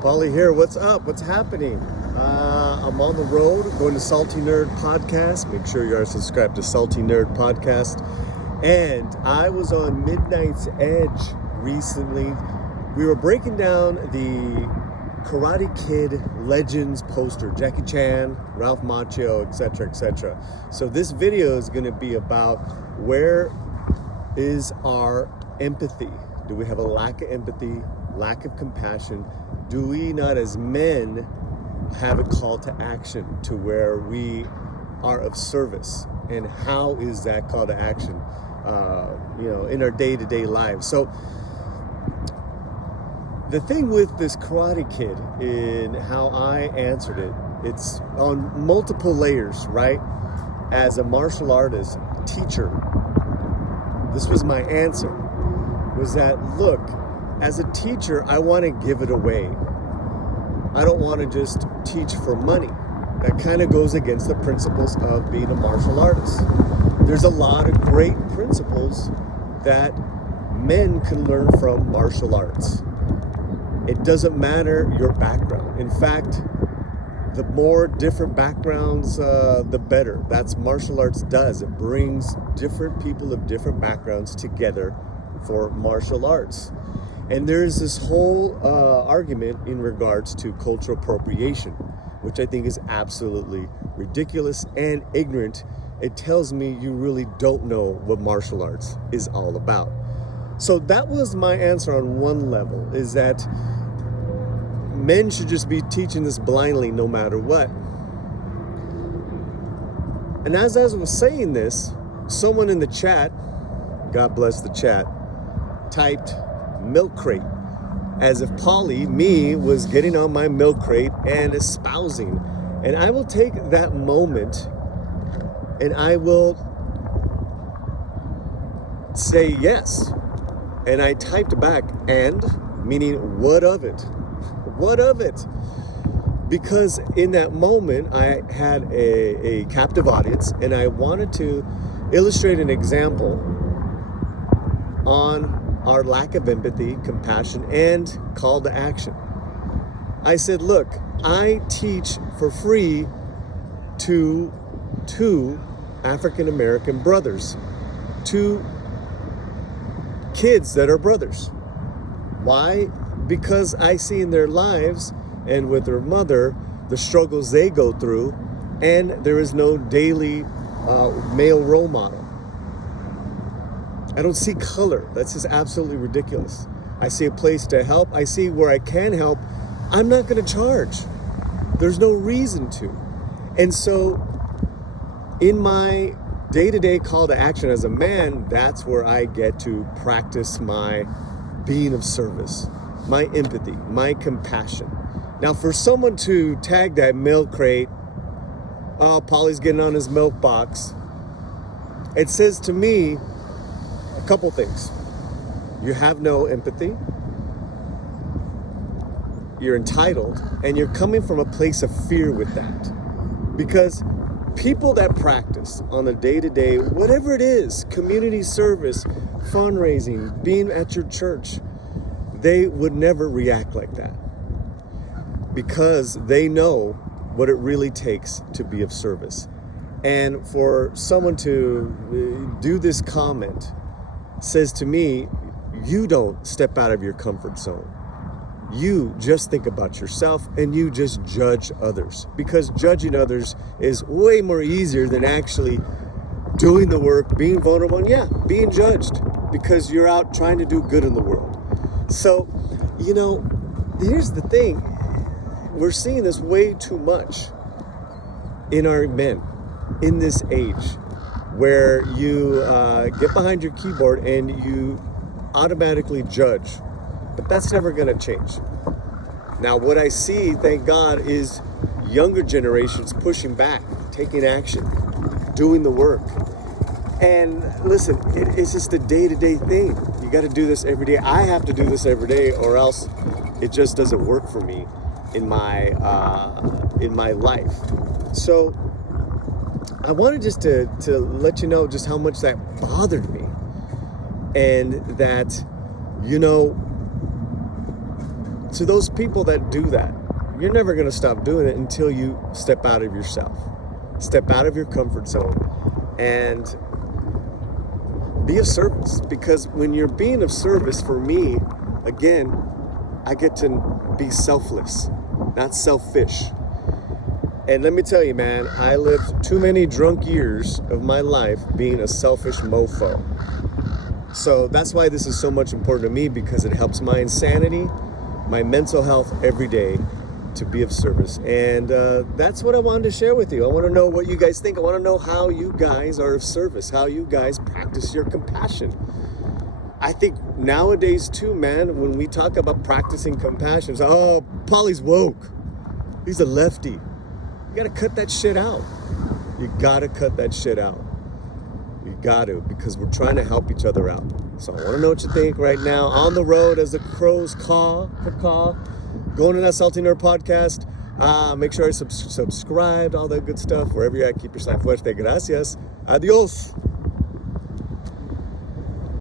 Paulie here. What's up? What's happening? I'm on the road going to Salty Nerd Podcast. Make sure you are subscribed to Salty Nerd Podcast. And I was on Midnight's Edge recently. We were breaking down the Karate Kid Legends poster. Jackie Chan, Ralph Macchio, etc., etc. So this video is going to be about where is our empathy? Do we have a lack of empathy, lack of compassion? Do we not as men have a call to action to where we are of service? And how is that call to action, in our day-to-day lives? So the thing with this Karate Kid in how I answered it, it's on multiple layers, right? As a martial artist, teacher, this was my answer, was that, look, as a teacher, I want to give it away. I don't want to just teach for money. That kind of goes against the principles of being a martial artist. There's a lot of great principles that men can learn from martial arts. It doesn't matter your background. In fact, the more different backgrounds, the better. That's martial arts does. It brings different people of different backgrounds together for martial arts. And there's this whole argument in regards to cultural appropriation, which I think is absolutely ridiculous and ignorant. It tells me you really don't know what martial arts is all about. So that was my answer on one level, is that men should just be teaching this blindly no matter what. And as I was saying this, someone in the chat, God bless the chat, typed milk crate, as if Paulie, me, was getting on my milk crate and espousing. And I will take that moment and I will say yes. And I typed back, and, meaning what of it? What of it? Because in that moment, I had a captive audience, and I wanted to illustrate an example on our lack of empathy, compassion, and call to action. I said, look, I teach for free to two African-American brothers, two kids that are brothers. Why? Because I see in their lives and with their mother the struggles they go through, and there is no daily male role model. I don't see color. That's just absolutely ridiculous. I see a place to help. I see where I can help. I'm not going to charge. There's no reason to. And so in my day-to-day call to action as a man, that's where I get to practice my being of service, my empathy, my compassion. Now, for someone to tag that milk crate, oh, Paulie's getting on his milk box, it says to me a couple things. You have no empathy, you're entitled, and you're coming from a place of fear with that. Because people that practice on a day-to-day, whatever it is, community service, fundraising, being at your church, they would never react like that. Because they know what it really takes to be of service. And for someone to do this comment says to me, you don't step out of your comfort zone. You just think about yourself and you just judge others, because judging others is way more easier than actually doing the work, being vulnerable, and being judged, because you're out trying to do good in the world. So, here's the thing. We're seeing this way too much in our men in this age, where you get behind your keyboard and you automatically judge. But that's never going to change. Now, what I see, thank God, is younger generations pushing back, taking action, doing the work. And listen, it's just a day-to-day thing. You got to do this every day. I have to do this every day, or else it just doesn't work for me in my life. So I wanted just to let you know just how much that bothered me, and that, to those people that do that, you're never going to stop doing it until you step out of yourself, step out of your comfort zone, and be of service. Because when you're being of service, for me, again, I get to be selfless, not selfish. And let me tell you, man, I lived too many drunk years of my life being a selfish mofo. So that's why this is so much important to me, because it helps my insanity, my mental health every day to be of service. And that's what I wanted to share with you. I want to know what you guys think. I want to know how you guys are of service, how you guys practice your compassion. I think nowadays too, man, when we talk about practicing compassion, it's, oh, Paulie's woke. He's a lefty. You got to cut that shit out. You got to cut that shit out. You got to, because we're trying to help each other out. So I want to know what you think right now. On the road as the crows caw, going to that Salty Nerd podcast. Make sure I subscribe, all that good stuff. Wherever you're at, keep your side fuerte. Gracias. Adios.